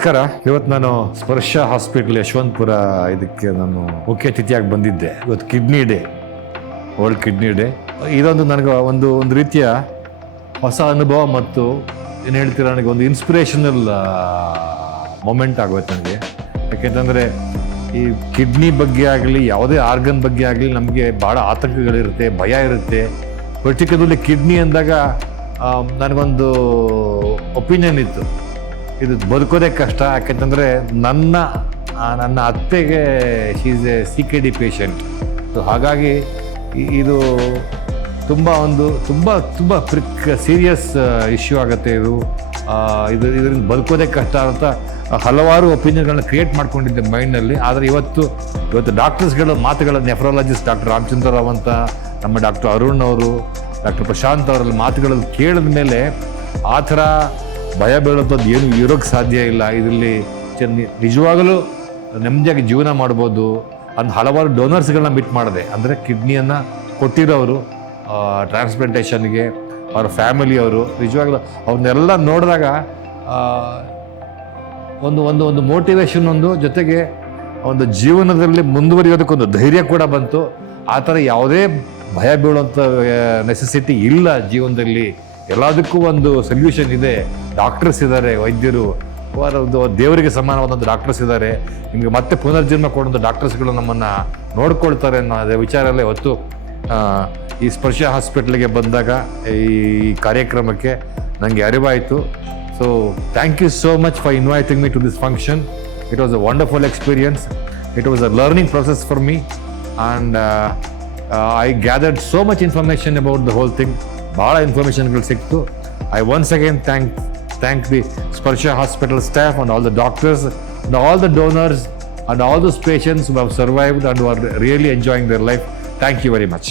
ನಮಸ್ಕಾರ. ಇವತ್ತು ನಾನು ಸ್ಪರ್ಶ ಹಾಸ್ಪಿಟಲ್ ಯಶವಂತಪುರ ಇದಕ್ಕೆ ನಾನು ಮುಖ್ಯ ಅತಿಥಿಯಾಗಿ ಬಂದಿದ್ದೆ. ಇವತ್ತು kidney day, world kidney day. ಇದೊಂದು ನನಗೆ ಒಂದು ರೀತಿಯ ಹೊಸ ಅನುಭವ ಮತ್ತು ಏನು ಹೇಳ್ತೀರ, ನನಗೆ ಒಂದು ಇನ್ಸ್ಪಿರೇಷನಲ್ ಮೊಮೆಂಟ್ ಆಗೋಯ್ತು ನನಗೆ. ಯಾಕೆಂತಂದರೆ ಈ ಕಿಡ್ನಿ ಬಗ್ಗೆ ಆಗಲಿ, ಯಾವುದೇ ಆರ್ಗನ್ ಬಗ್ಗೆ ಆಗಲಿ ನಮಗೆ ಭಾಳ ಆತಂಕಗಳಿರುತ್ತೆ, ಭಯ ಇರುತ್ತೆ. ಪರ್ಟಿಕ್ಯುಲರ್ಲಿ ಕಿಡ್ನಿ ಅಂದಾಗ ನನಗೊಂದು ಒಪಿನಿಯನ್ ಇತ್ತು, ಇದು ಬದುಕೋದೇ ಕಷ್ಟ. ಯಾಕೆಂತಂದರೆ ನನ್ನ ಅತ್ತೆಗೆ she is A CKD patient. So ಹಾಗಾಗಿ ಇದು ತುಂಬ ಸೀರಿಯಸ್ ಇಶ್ಯೂ ಆಗುತ್ತೆ. ಇದರಿಂದ ಬದುಕೋದೇ ಕಷ್ಟ ಅಂತ ಹಲವಾರು ಒಪಿನಿಯನ್ಗಳನ್ನ ಕ್ರಿಯೇಟ್ ಮಾಡ್ಕೊಂಡಿದ್ದೆ ಮೈಂಡ್ನಲ್ಲಿ. ಆದರೆ ಇವತ್ತು ಡಾಕ್ಟರ್ಸ್ಗಳ ಮಾತುಗಳ ನೆಫ್ರಾಲಜಿಸ್ಟ್ ಡಾಕ್ಟರ್ ರಾಮಚಂದ್ರ ರಾವ್ ಅಂತ, ನಮ್ಮ ಡಾಕ್ಟರ್ ಅರುಣ್ ಅವರು, ಡಾಕ್ಟರ್ ಪ್ರಶಾಂತ್ ಅವರಲ್ಲಿ ಮಾತುಗಳನ್ನು ಕೇಳಿದ ಮೇಲೆ ಆ ಥರ ಭಯ ಬೀಳೋಂಥದ್ದು ಏನು ಇರೋಕ್ಕೆ ಸಾಧ್ಯ ಇಲ್ಲ. ಇದರಲ್ಲಿ ನಿಜವಾಗಲೂ ನೆಮ್ಮದಿಯಾಗಿ ಜೀವನ ಮಾಡ್ಬೋದು ಅಂತ ಹಲವಾರು ಡೋನರ್ಸ್ಗಳನ್ನ ಮೀಟ್ ಮಾಡಿದೆ. ಅಂದರೆ ಕಿಡ್ನಿಯನ್ನು ಕೊಟ್ಟಿರೋರು, ಟ್ರಾನ್ಸ್ಪ್ಲಾಂಟೇಷನ್ಗೆ ಅವರ ಫ್ಯಾಮಿಲಿಯವರು, ನಿಜವಾಗ್ಲೂ ಅವ್ರನ್ನೆಲ್ಲ ನೋಡಿದಾಗ ಒಂದು ಮೋಟಿವೇಶನ್, ಜೊತೆಗೆ ಒಂದು ಜೀವನದಲ್ಲಿ ಮುಂದುವರಿಯೋದಕ್ಕೊಂದು ಧೈರ್ಯ ಕೂಡ ಬಂತು. ಆ ಥರ ಯಾವುದೇ ಭಯ ಬೀಳುವಂಥ ನೆಸೆಸಿಟಿ ಇಲ್ಲ ಜೀವನದಲ್ಲಿ. ಎಲ್ಲದಕ್ಕೂ ಒಂದು ಸೊಲ್ಯೂಷನ್ ಇದೆ. ಡಾಕ್ಟರ್ಸ್ ಇದ್ದಾರೆ, ವೈದ್ಯರು, ಒಂದು ದೇವರಿಗೆ ಸಮಾನವಾದಂಥ ಡಾಕ್ಟರ್ಸ್ ಇದ್ದಾರೆ. ನಿಮಗೆ ಮತ್ತೆ ಪುನರ್ಜನ್ಮ ಕೊಡುವಂಥ ಡಾಕ್ಟರ್ಸ್ಗಳು ನಮ್ಮನ್ನು ನೋಡ್ಕೊಳ್ತಾರೆ ಅನ್ನೋ ಅದೇ ವಿಚಾರಲ್ಲೇ ಹೊತ್ತು ಈ ಸ್ಪರ್ಶ ಹಾಸ್ಪಿಟ್ಲಿಗೆ ಬಂದಾಗ ಈ ಕಾರ್ಯಕ್ರಮಕ್ಕೆ ನನಗೆ ಅರಿವಾಯಿತು. So thank you so much for inviting me to this function. It was a wonderful experience. It was a learning process for me and I gathered so much information about the whole thing. ಭಾಳ ಇನ್ಫಾರ್ಮೇಷನ್ಗಳು ಸಿಕ್ತು. I once again thank the Sparsha Hospital staff and all the doctors and all the donors and all those patients who have survived and who are really enjoying their life. Thank you very much.